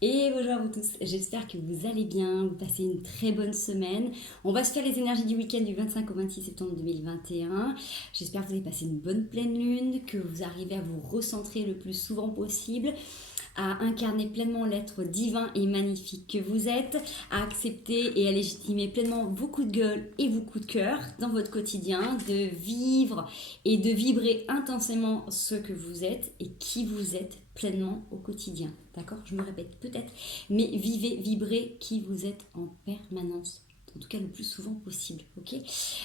Et bonjour à vous tous, j'espère que vous allez bien, vous passez une très bonne semaine. On va se faire les énergies du week-end du 25 au 26 septembre 2021. J'espère que vous avez passé une bonne pleine lune, que vous arrivez à vous recentrer le plus souvent possible, à incarner pleinement l'être divin et magnifique que vous êtes, à accepter et à légitimer pleinement vos coups de gueule et vos coups de cœur dans votre quotidien, de vivre et de vibrer intensément ce que vous êtes et qui vous êtes pleinement au quotidien. D'accord? Je me répète peut-être, mais vivez, vibrez qui vous êtes en permanence. En tout cas, le plus souvent possible, ok?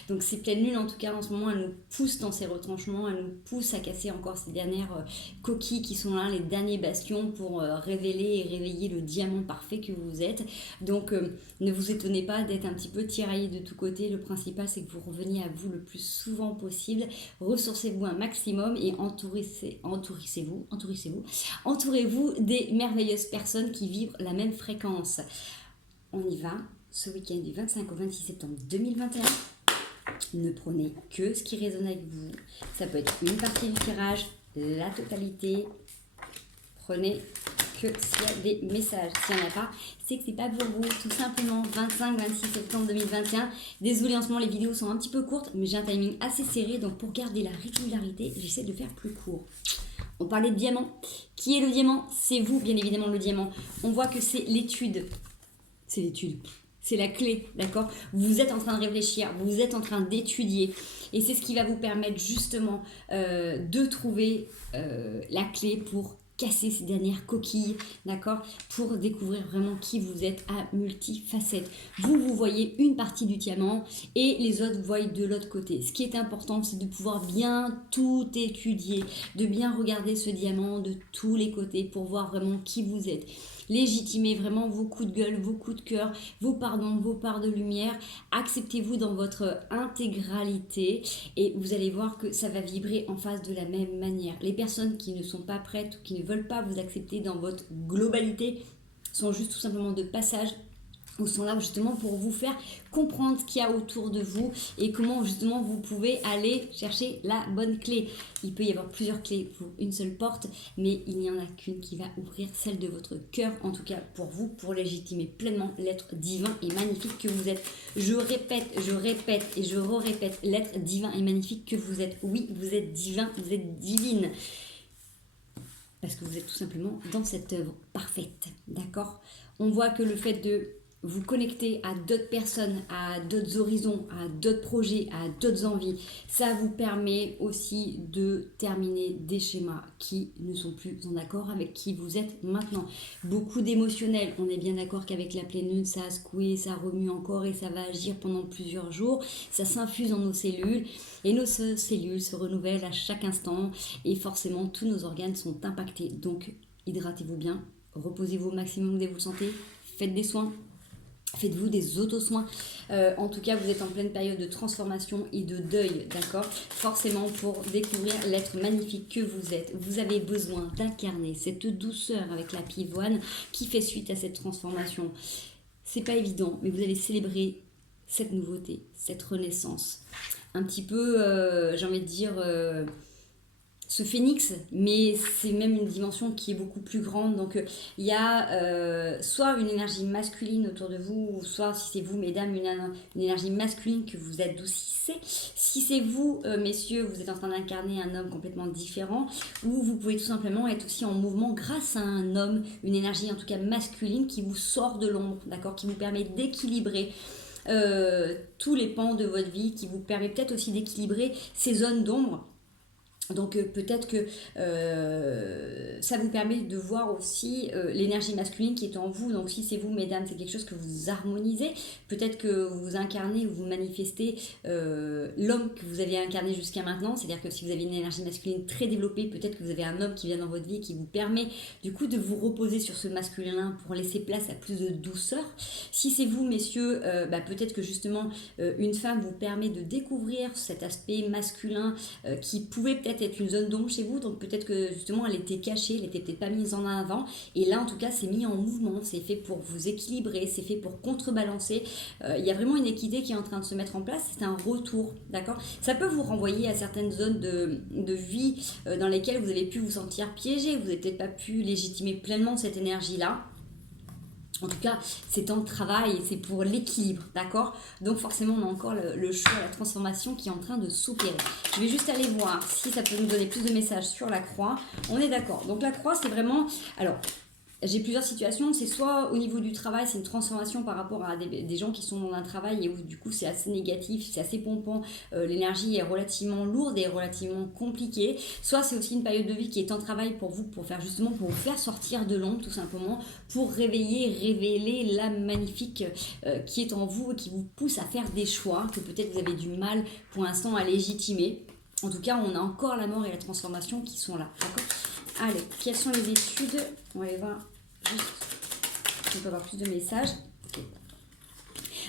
Donc ces pleines lunes, en tout cas, en ce moment, elles nous poussent dans ces retranchements, elles nous poussent à casser encore ces dernières coquilles qui sont là, les derniers bastions pour révéler et réveiller le diamant parfait que vous êtes. Donc ne vous étonnez pas d'être un petit peu tiraillé de tous côtés. Le principal, c'est que vous reveniez à vous le plus souvent possible. Ressourcez-vous un maximum et entourez-vous des merveilleuses personnes qui vivent la même fréquence. On y va. Ce week-end du 25 au 26 septembre 2021. Ne prenez que ce qui résonne avec vous. Ça peut être une partie du tirage, la totalité. Prenez que s'il y a des messages. S'il n'y en a pas, c'est que c'est pas pour vous. Tout simplement, 25-26 septembre 2021. Désolée, en ce moment, les vidéos sont un petit peu courtes, mais j'ai un timing assez serré. Donc, pour garder la régularité, j'essaie de faire plus court. On parlait de diamant. Qui est le diamant? C'est vous, bien évidemment, le diamant. On voit que c'est l'étude. C'est l'étude. C'est la clé, d'accord? Vous êtes en train de réfléchir, vous êtes en train d'étudier. Et c'est ce qui va vous permettre justement de trouver la clé pour casser ces dernières coquilles, d'accord? Pour découvrir vraiment qui vous êtes à multifacettes. Vous voyez une partie du diamant et les autres vous voient de l'autre côté. Ce qui est important, c'est de pouvoir bien tout étudier, de bien regarder ce diamant de tous les côtés pour voir vraiment qui vous êtes. Légitimez vraiment vos coups de gueule, vos coups de cœur, vos pardons, vos parts de lumière. Acceptez-vous dans votre intégralité et vous allez voir que ça va vibrer en face de la même manière. Les personnes qui ne sont pas prêtes ou qui ne veulent pas vous accepter dans votre globalité sont juste tout simplement de passage ou sont là justement pour vous faire comprendre ce qu'il y a autour de vous et comment justement vous pouvez aller chercher la bonne clé. Il peut y avoir plusieurs clés pour une seule porte, mais il n'y en a qu'une qui va ouvrir, celle de votre cœur, en tout cas pour vous, pour légitimer pleinement l'être divin et magnifique que vous êtes. Je répète et je répète l'être divin et magnifique que vous êtes. Oui, vous êtes divin, vous êtes divine. Parce que vous êtes tout simplement dans cette œuvre parfaite, d'accord? On voit que le fait de vous connecter à d'autres personnes, à d'autres horizons, à d'autres projets, à d'autres envies, ça vous permet aussi de terminer des schémas qui ne sont plus en accord avec qui vous êtes maintenant. Beaucoup d'émotionnel, on est bien d'accord qu'avec la pleine lune, ça a secoué, ça remue encore et ça va agir pendant plusieurs jours. Ça s'infuse dans nos cellules et nos cellules se renouvellent à chaque instant et forcément tous nos organes sont impactés. Donc hydratez-vous bien, reposez-vous au maximum dès que vous le sentez, faites des soins. Faites-vous des auto-soins. En tout cas, vous êtes en pleine période de transformation et de deuil, d'accord? Forcément, pour découvrir l'être magnifique que vous êtes, vous avez besoin d'incarner cette douceur avec la pivoine qui fait suite à cette transformation. C'est pas évident, mais vous allez célébrer cette nouveauté, cette renaissance. Un petit peu, j'ai envie de dire... ce phénix, mais c'est même une dimension qui est beaucoup plus grande. Donc il y a soit une énergie masculine autour de vous, ou soit si c'est vous, mesdames, une énergie masculine que vous adoucissez. Si c'est vous, messieurs, vous êtes en train d'incarner un homme complètement différent, ou vous pouvez tout simplement être aussi en mouvement grâce à un homme, une énergie en tout cas masculine qui vous sort de l'ombre, d'accord, qui vous permet d'équilibrer tous les pans de votre vie, qui vous permet peut-être aussi d'équilibrer ces zones d'ombre. Donc peut-être que ça vous permet de voir aussi l'énergie masculine qui est en vous. Donc si c'est vous, mesdames, c'est quelque chose que vous harmonisez. Peut-être que vous incarnez ou vous manifestez l'homme que vous avez incarné jusqu'à maintenant. C'est-à-dire que si vous avez une énergie masculine très développée, peut-être que vous avez un homme qui vient dans votre vie qui vous permet du coup de vous reposer sur ce masculin pour laisser place à plus de douceur. Si c'est vous, messieurs, peut-être que justement une femme vous permet de découvrir cet aspect masculin qui pouvait peut-être être une zone d'ombre chez vous, donc peut-être que justement elle était cachée, elle était peut-être pas mise en avant, et là en tout cas c'est mis en mouvement, c'est fait pour vous équilibrer, c'est fait pour contrebalancer. Il y a vraiment une équité qui est en train de se mettre en place, c'est un retour, d'accord? Ça peut vous renvoyer à certaines zones de vie dans lesquelles vous avez pu vous sentir piégé, vous n'avez peut-être pas pu légitimer pleinement cette énergie-là. En tout cas, c'est temps de travail et c'est pour l'équilibre, d'accord? Donc forcément, on a encore le choix, la transformation qui est en train de s'opérer. Je vais juste aller voir si ça peut nous donner plus de messages sur la croix. On est d'accord. Donc la croix, c'est vraiment... Alors, j'ai plusieurs situations, c'est soit au niveau du travail, c'est une transformation par rapport à des gens qui sont dans un travail et où du coup c'est assez négatif, c'est assez pompant, l'énergie est relativement lourde et relativement compliquée, soit c'est aussi une période de vie qui est en travail pour vous, pour vous faire sortir de l'ombre tout simplement, pour révéler l'âme magnifique qui est en vous et qui vous pousse à faire des choix que peut-être vous avez du mal pour l'instant à légitimer. En tout cas, on a encore la mort et la transformation qui sont là, d'accord? Allez, quelles sont les études? On va aller voir juste si on peut avoir plus de messages. Okay.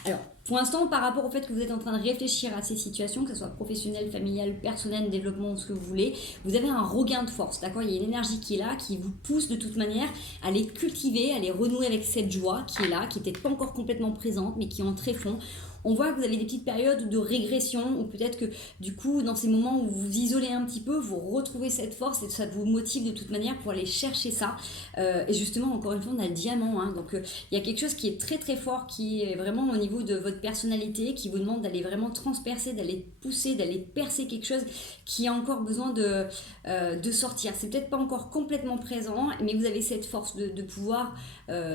Alors, pour l'instant, par rapport au fait que vous êtes en train de réfléchir à ces situations, que ce soit professionnel, familial, personnel, développement, ce que vous voulez, vous avez un regain de force, d'accord? Il y a une énergie qui est là, qui vous pousse de toute manière à les cultiver, à les renouer avec cette joie qui est là, qui n'est peut-être pas encore complètement présente, mais qui est en tréfonds. On voit que vous avez des petites périodes de régression, ou peut-être que du coup, dans ces moments où vous vous isolez un petit peu, vous retrouvez cette force et ça vous motive de toute manière pour aller chercher ça. Et justement, encore une fois, on a le diamant. Hein, donc, il y a quelque chose qui est très très fort, qui est vraiment au niveau de votre personnalité, qui vous demande d'aller vraiment transpercer, d'aller pousser, d'aller percer quelque chose qui a encore besoin de sortir. C'est peut-être pas encore complètement présent, mais vous avez cette force de pouvoir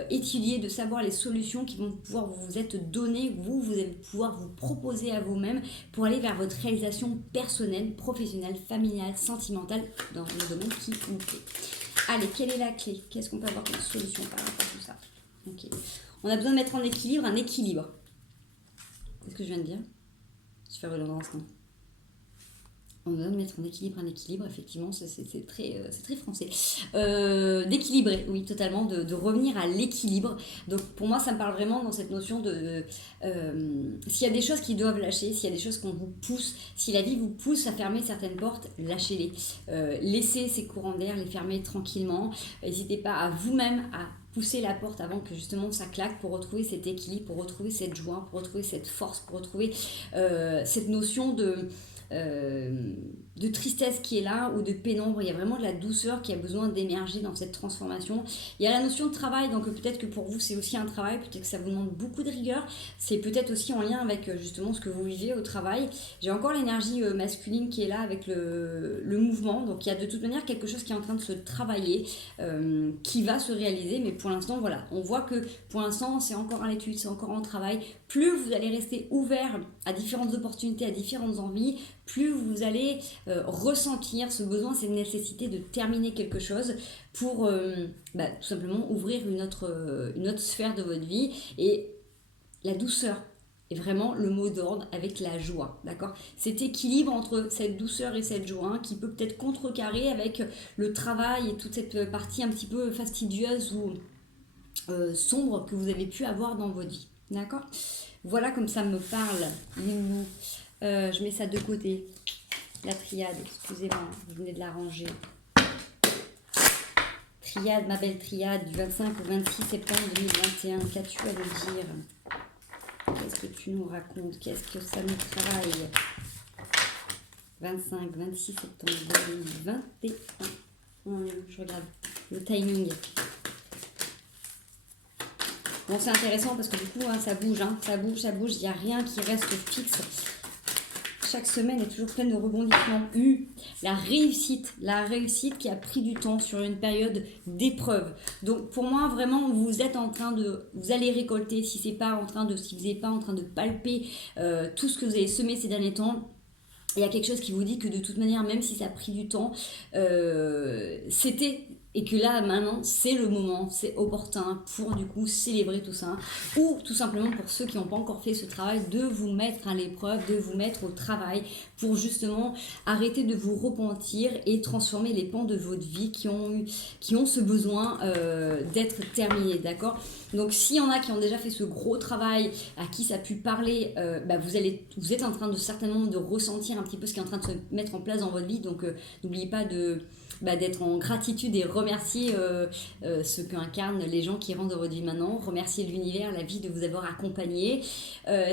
étudier, de savoir les solutions qui vont pouvoir vous être données, vous allez pouvoir vous proposer à vous-même pour aller vers votre réalisation personnelle, professionnelle, familiale, sentimentale dans le domaine qui vous plaît. Allez, quelle est la clé? Qu'est-ce qu'on peut avoir comme solution par rapport à tout ça? Ok. On a besoin de mettre en équilibre un équilibre. Qu'est-ce que je viens de dire? Je fais redondance, non? On a besoin de mettre en équilibre un équilibre, effectivement, c'est très français. D'équilibrer, oui, totalement, de revenir à l'équilibre. Donc pour moi, ça me parle vraiment dans cette notion de s'il y a des choses qui doivent lâcher, s'il y a des choses qu'on vous pousse, si la vie vous pousse à fermer certaines portes, lâchez-les. Laissez ces courants d'air, les fermer tranquillement. N'hésitez pas à vous-même à pousser la porte avant que justement ça claque pour retrouver cet équilibre, pour retrouver cette joie, pour retrouver cette force, pour retrouver cette notion de tristesse qui est là ou de pénombre. Il y a vraiment de la douceur qui a besoin d'émerger dans cette transformation. Il y a la notion de travail, donc peut-être que pour vous c'est aussi un travail, peut-être que ça vous demande beaucoup de rigueur, c'est peut-être aussi en lien avec justement ce que vous vivez au travail. J'ai encore l'énergie masculine qui est là avec le mouvement, donc il y a de toute manière quelque chose qui est en train de se travailler, qui va se réaliser, mais pour l'instant voilà, on voit que pour l'instant c'est encore à l'étude, c'est encore en travail. Plus vous allez rester ouvert à différentes opportunités, à différentes envies, plus vous allez ressentir ce besoin, cette nécessité de terminer quelque chose pour tout simplement ouvrir une autre sphère de votre vie. Et la douceur est vraiment le mot d'ordre avec la joie, d'accord? Cet équilibre entre cette douceur et cette joie qui peut peut-être contrecarrer avec le travail et toute cette partie un petit peu fastidieuse ou sombre que vous avez pu avoir dans votre vie, d'accord? Voilà comme ça me parle, Lilou. Je mets ça de côté. La triade, excusez-moi, vous venez de la ranger. Triade, ma belle triade, du 25 au 26 septembre 2021. Qu'as-tu à nous dire? Qu'est-ce que tu nous racontes? Qu'est-ce que ça nous travaille? 25, 26 septembre 2021. Je regarde le timing. Bon, c'est intéressant parce que du coup, ça bouge, ça bouge. Il n'y a rien qui reste fixe. Chaque semaine est toujours pleine de rebondissements. La réussite qui a pris du temps sur une période d'épreuve. Donc pour moi, vraiment, vous êtes en train vous allez récolter, si vous n'êtes pas en train de palper tout ce que vous avez semé ces derniers temps. Il y a quelque chose qui vous dit que de toute manière, même si ça a pris du temps, c'était... Et que là, maintenant, c'est le moment, c'est opportun pour du coup célébrer tout ça. Ou tout simplement pour ceux qui n'ont pas encore fait ce travail, de vous mettre à l'épreuve, de vous mettre au travail pour justement arrêter de vous repentir et transformer les pans de votre vie qui ont ce besoin d'être terminés, d'accord? Donc s'il y en a qui ont déjà fait ce gros travail, à qui ça a pu parler, vous êtes en train de certainement de ressentir un petit peu ce qui est en train de se mettre en place dans votre vie. Donc n'oubliez pas d'être en gratitude et remercier ce qu'incarnent les gens qui rentrent dans votre vie maintenant, remercier l'univers, la vie de vous avoir accompagné.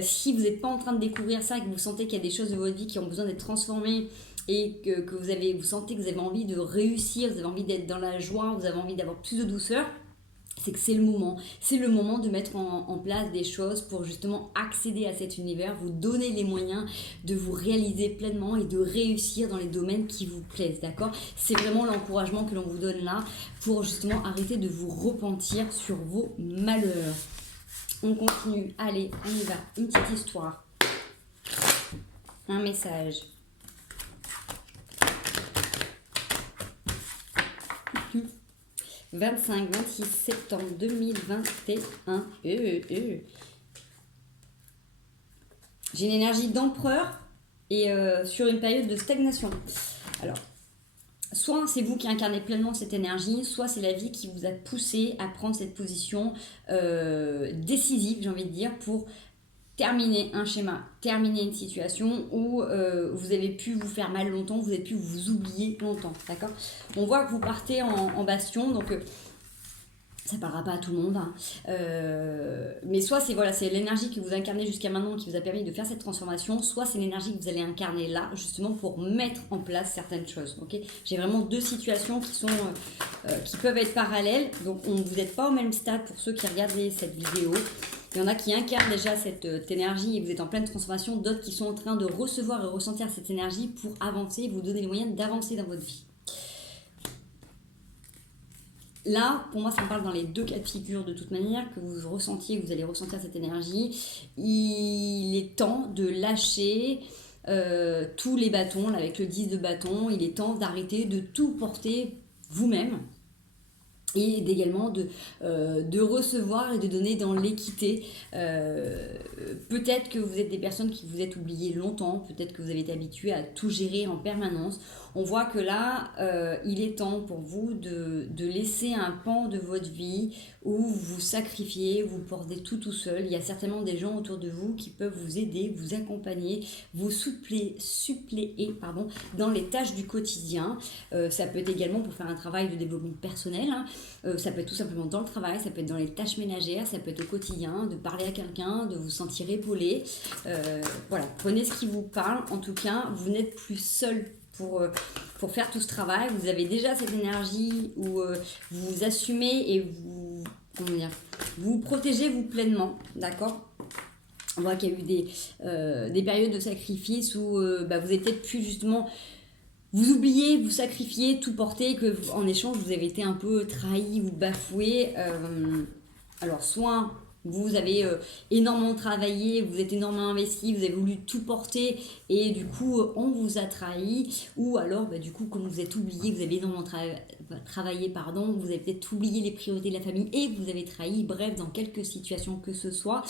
Si vous n'êtes pas en train de découvrir ça, que vous sentez qu'il y a des choses de votre vie qui ont besoin d'être transformées et que vous sentez que vous avez envie de réussir, vous avez envie d'être dans la joie, vous avez envie d'avoir plus de douceur, c'est que c'est le moment de mettre en place des choses pour justement accéder à cet univers, vous donner les moyens de vous réaliser pleinement et de réussir dans les domaines qui vous plaisent, d'accord? C'est vraiment l'encouragement que l'on vous donne là pour justement arrêter de vous repentir sur vos malheurs. On continue, allez, on y va, une petite histoire, un message. 25-26 septembre 2021. J'ai une énergie d'empereur et sur une période de stagnation. Alors, soit c'est vous qui incarnez pleinement cette énergie, soit c'est la vie qui vous a poussé à prendre cette position décisive, j'ai envie de dire, pour terminer un schéma, terminer une situation où vous avez pu vous faire mal longtemps, vous avez pu vous oublier longtemps, d'accord? On voit que vous partez en bastion, donc ça parlera pas à tout le monde, hein. Mais soit c'est l'énergie que vous incarnez jusqu'à maintenant qui vous a permis de faire cette transformation, soit c'est l'énergie que vous allez incarner là, justement pour mettre en place certaines choses, ok? J'ai vraiment deux situations qui peuvent être parallèles, donc vous n'êtes pas au même stade pour ceux qui regardent cette vidéo. Il y en a qui incarnent déjà cette énergie et vous êtes en pleine transformation, d'autres qui sont en train de recevoir et ressentir cette énergie pour avancer, vous donner les moyens d'avancer dans votre vie. Là, pour moi, ça me parle dans les deux cas de figure de toute manière, que vous ressentiez, que vous allez ressentir cette énergie. Il est temps de lâcher tous les bâtons, là, avec le 10 de bâton. Il est temps d'arrêter de tout porter vous-même. Et également de recevoir et de donner dans l'équité. Peut-être que vous êtes des personnes qui vous êtes oubliées longtemps, peut-être que vous avez été habitué à tout gérer en permanence. On voit que là, il est temps pour vous de laisser un pan de votre vie où vous vous sacrifiez, vous portez tout seul. Il y a certainement des gens autour de vous qui peuvent vous aider, vous accompagner, vous suppléer dans les tâches du quotidien. Ça peut être également pour faire un travail de développement personnel, hein. Ça peut être tout simplement dans le travail, ça peut être dans les tâches ménagères, ça peut être au quotidien, de parler à quelqu'un, de vous sentir épaulé. Voilà, prenez ce qui vous parle. En tout cas, vous n'êtes plus seul pour faire tout ce travail. Vous avez déjà cette énergie où vous assumez et vous protégez vous pleinement, d'accord? On voit qu'il y a eu des périodes de sacrifice où vous avez peut-être pu justement vous oubliez, vous sacrifiez, tout porter, que en échange vous avez été un peu trahi ou bafoué. Alors soit vous avez énormément travaillé, vous êtes énormément investi, vous avez voulu tout porter et du coup on vous a trahi, ou alors du coup comme vous êtes oublié, vous avez énormément travaillé, vous avez peut-être oublié les priorités de la famille et vous avez trahi. Bref, dans quelque situation que ce soit,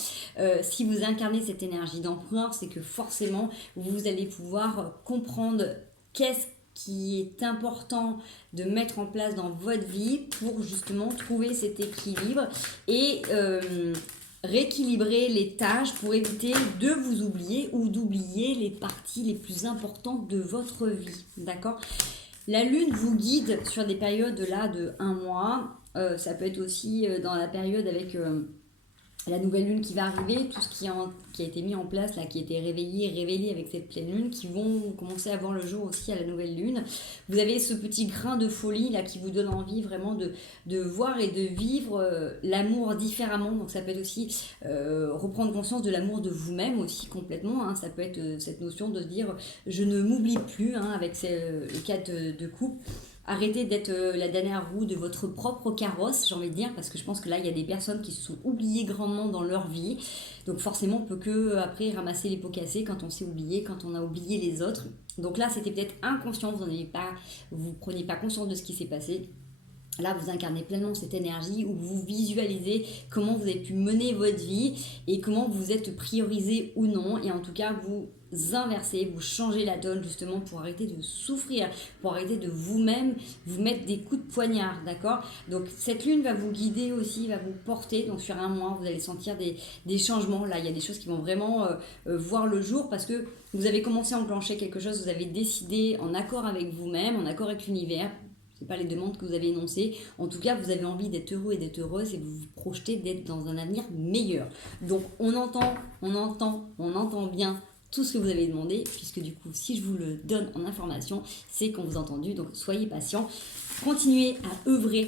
si vous incarnez cette énergie d'empereur, c'est que forcément vous allez pouvoir comprendre qu'est-ce qui est important de mettre en place dans votre vie pour justement trouver cet équilibre et rééquilibrer les tâches pour éviter de vous oublier ou d'oublier les parties les plus importantes de votre vie, d'accord? La lune vous guide sur des périodes là de 1 mois, ça peut être aussi dans la période avec la nouvelle lune qui va arriver, tout ce qui a été mis en place, là, qui a été révélé avec cette pleine lune, qui vont commencer à voir le jour aussi à la nouvelle lune. Vous avez ce petit grain de folie là qui vous donne envie vraiment de voir et de vivre l'amour différemment. Donc ça peut être aussi reprendre conscience de l'amour de vous-même aussi complètement, hein. Ça peut être cette notion de se dire je ne m'oublie plus, hein, avec le cadre de couple. Arrêtez d'être la dernière roue de votre propre carrosse, j'ai envie de dire, parce que je pense que là, il y a des personnes qui se sont oubliées grandement dans leur vie. Donc forcément, on ne peut que après ramasser les pots cassés quand on s'est oublié, quand on a oublié les autres. Donc là, c'était peut-être inconscient, vous ne preniez pas conscience de ce qui s'est passé. Là, vous incarnez pleinement cette énergie où vous visualisez comment vous avez pu mener votre vie et comment vous êtes priorisé ou non. Et en tout cas, vous inversez, vous changez la donne justement pour arrêter de souffrir, pour arrêter de vous-même vous mettre des coups de poignard, d'accord? Donc cette lune va vous guider aussi, va vous porter. Donc sur 1 mois, vous allez sentir des changements. Là, il y a des choses qui vont vraiment voir le jour parce que vous avez commencé à enclencher quelque chose, vous avez décidé en accord avec vous-même, en accord avec l'univers. C'est pas les demandes que vous avez énoncées. En tout cas, vous avez envie d'être heureux et d'être heureuse et vous vous projetez d'être dans un avenir meilleur. Donc, on entend bien tout ce que vous avez demandé, puisque du coup, si je vous le donne en information, c'est qu'on vous a entendu. Donc, soyez patient. Continuez à œuvrer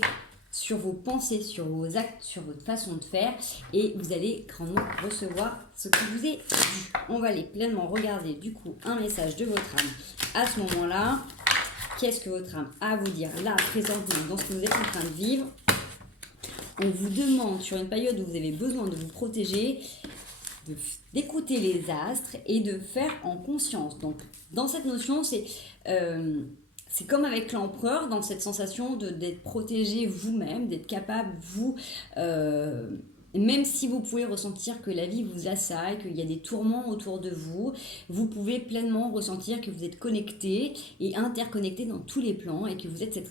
sur vos pensées, sur vos actes, sur votre façon de faire et vous allez grandement recevoir ce qui vous est dû. On va aller pleinement regarder du coup un message de votre âme à ce moment-là. Qu'est-ce que votre âme a à vous dire là, présentement, dans ce que vous êtes en train de vivre? On vous demande sur une période où vous avez besoin de vous protéger, d'écouter les astres et de faire en conscience. Donc dans cette notion, c'est comme avec l'empereur, dans cette sensation d'être protégé vous-même, d'être capable, vous, même si vous pouvez ressentir que la vie vous assaille, qu'il y a des tourments autour de vous, vous pouvez pleinement ressentir que vous êtes connecté et interconnecté dans tous les plans et que vous êtes cet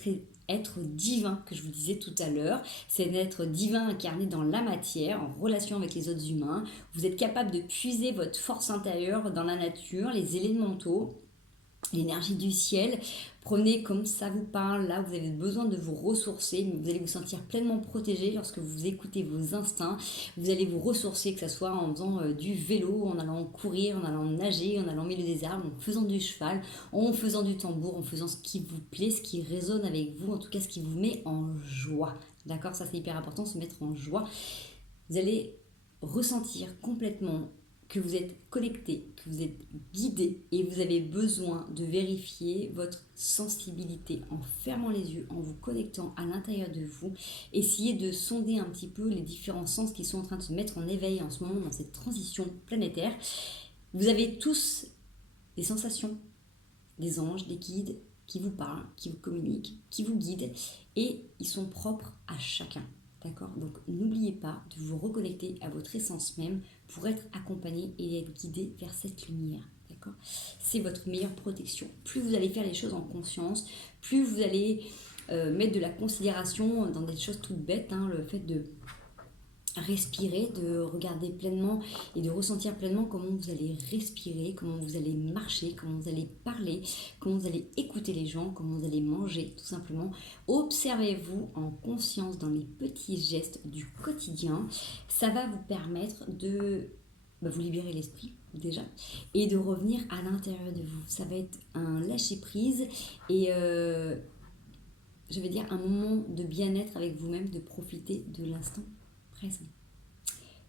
être divin que je vous disais tout à l'heure. C'est un être divin incarné dans la matière, en relation avec les autres humains. Vous êtes capable de puiser votre force intérieure dans la nature, les élémentaux, l'énergie du ciel. Prenez comme ça vous parle, là vous avez besoin de vous ressourcer, mais vous allez vous sentir pleinement protégé lorsque vous écoutez vos instincts. Vous allez vous ressourcer, que ce soit en faisant du vélo, en allant courir, en allant nager, en allant au milieu des arbres, en faisant du cheval, en faisant du tambour, en faisant ce qui vous plaît, ce qui résonne avec vous, en tout cas ce qui vous met en joie. D'accord, ça c'est hyper important, se mettre en joie. Vous allez ressentir complètement que vous êtes connecté, que vous êtes guidé et vous avez besoin de vérifier votre sensibilité en fermant les yeux, en vous connectant à l'intérieur de vous. Essayez de sonder un petit peu les différents sens qui sont en train de se mettre en éveil en ce moment dans cette transition planétaire. Vous avez tous des sensations, des anges, des guides qui vous parlent, qui vous communiquent, qui vous guident et ils sont propres à chacun. D'accord? Donc n'oubliez pas de vous reconnecter à votre essence même pour être accompagné et être guidé vers cette lumière. D'accord? C'est votre meilleure protection. Plus vous allez faire les choses en conscience, plus vous allez mettre de la considération dans des choses toutes bêtes, hein, le fait de respirer, de regarder pleinement et de ressentir pleinement comment vous allez respirer, comment vous allez marcher, comment vous allez parler, comment vous allez écouter les gens, comment vous allez manger, tout simplement. Observez-vous en conscience dans les petits gestes du quotidien. Ça va vous permettre de vous libérer l'esprit déjà et de revenir à l'intérieur de vous. Ça va être un lâcher-prise et je vais dire un moment de bien-être avec vous-même, de profiter de l'instant présent.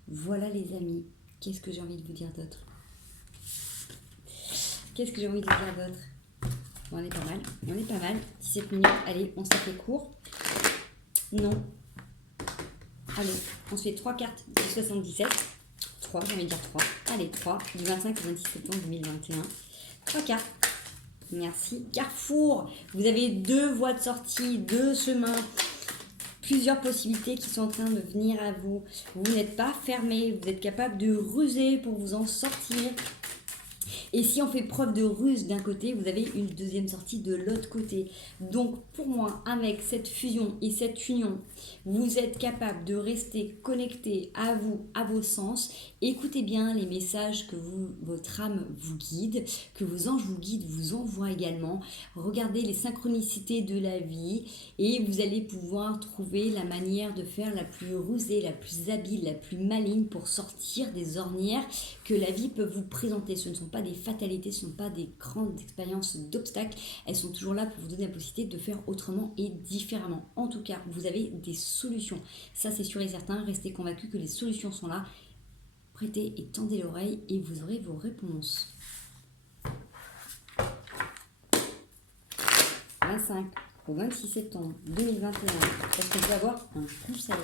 Voilà les amis, qu'est-ce que j'ai envie de vous dire d'autre? Qu'est-ce que j'ai envie de vous dire d'autre? Bon, on est pas mal, 17 minutes, allez, on se fait court. Non. Allez, on se fait 3 cartes du 77. 3, j'ai envie de dire 3. Allez, 3, du 25 au 26 septembre 2021. 3 cartes. Merci. Carrefour, vous avez 2 voies de sortie, 2 chemins. Plusieurs possibilités qui sont en train de venir à vous. Vous n'êtes pas fermé, vous êtes capable de ruser pour vous en sortir. Et si on fait preuve de ruse d'un côté, vous avez une deuxième sortie de l'autre côté. Donc pour moi, avec cette fusion et cette union, vous êtes capable de rester connecté à vous, à vos sens. Écoutez bien les messages que votre âme vous guide, que vos anges vous guident, vous envoient également. Regardez les synchronicités de la vie et vous allez pouvoir trouver la manière de faire la plus rusée, la plus habile, la plus maligne pour sortir des ornières que la vie peut vous présenter. Ce ne sont pas des fatalités, ce ne sont pas des grandes expériences d'obstacles. Elles sont toujours là pour vous donner la possibilité de faire autrement et différemment. En tout cas, vous avez des solutions. Ça, c'est sûr et certain. Restez convaincus que les solutions sont là. Prêtez et tendez l'oreille et vous aurez vos réponses. 25 au 26 septembre 2021. Est-ce qu'on peut avoir un conseil?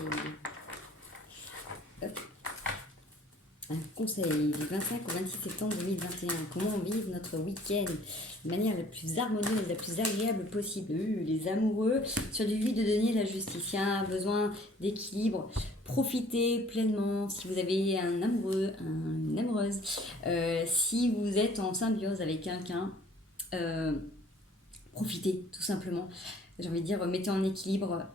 Hop. Un conseil du 25 au 26 septembre 2021. Comment vivre notre week-end de manière la plus harmonieuse, la plus agréable possible. Les amoureux, sur du vide de denier, la justice. Il y a un besoin d'équilibre. Profitez pleinement si vous avez un amoureux, une amoureuse. Si vous êtes en symbiose avec quelqu'un, profitez tout simplement. J'ai envie de dire, mettez en équilibre.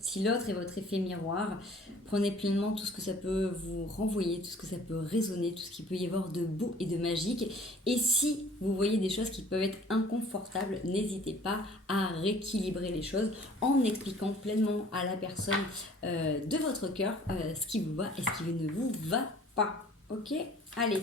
Si l'autre est votre effet miroir, prenez pleinement tout ce que ça peut vous renvoyer, tout ce que ça peut résonner, tout ce qu'il peut y avoir de beau et de magique. Et si vous voyez des choses qui peuvent être inconfortables, n'hésitez pas à rééquilibrer les choses en expliquant pleinement à la personne de votre cœur ce qui vous va et ce qui ne vous va pas. Ok? Allez,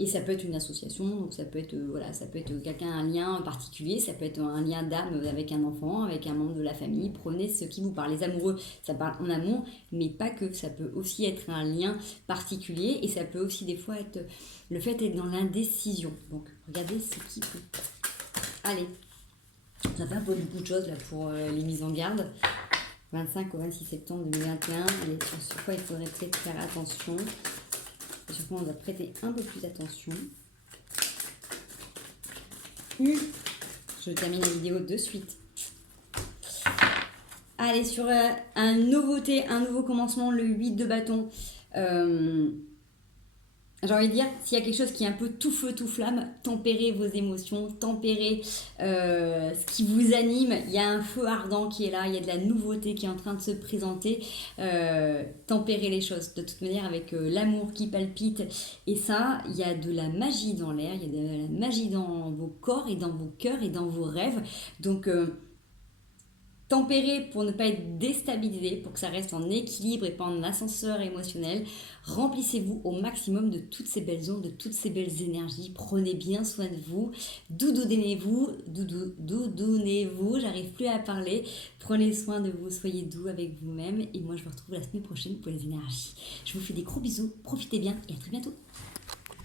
Et ça peut être une association, donc ça peut être, voilà, ça peut être quelqu'un, un lien particulier, ça peut être un lien d'âme avec un enfant, avec un membre de la famille. Prenez ce qui vous parle. Les amoureux, ça parle en amour, mais pas que. Ça peut aussi être un lien particulier et ça peut aussi des fois être le fait d'être dans l'indécision. Donc regardez ce qui peut. Allez, ça fait un peu beaucoup de choses là pour les mises en garde. 25 au 26 septembre 2021, allez, sur quoi il faudrait peut-être faire attention. Sur quoi on doit prêter un peu plus attention. Je termine la vidéo de suite. Allez, sur un nouveau commencement, le 8 de bâton. J'ai envie de dire, s'il y a quelque chose qui est un peu tout feu, tout flamme, tempérez vos émotions, tempérez ce qui vous anime. Il y a un feu ardent qui est là, il y a de la nouveauté qui est en train de se présenter. Tempérez les choses. De toute manière, avec l'amour qui palpite. Et ça, il y a de la magie dans l'air, il y a de la magie dans vos corps et dans vos cœurs et dans vos rêves. Donc, tempérer pour ne pas être déstabilisé, pour que ça reste en équilibre et pas en ascenseur émotionnel. Remplissez-vous au maximum de toutes ces belles ondes, de toutes ces belles énergies. Prenez bien soin de vous. Doudounez-vous, j'arrive plus à parler. Prenez soin de vous, soyez doux avec vous-même. Et moi, je vous retrouve la semaine prochaine pour les énergies. Je vous fais des gros bisous, profitez bien et à très bientôt.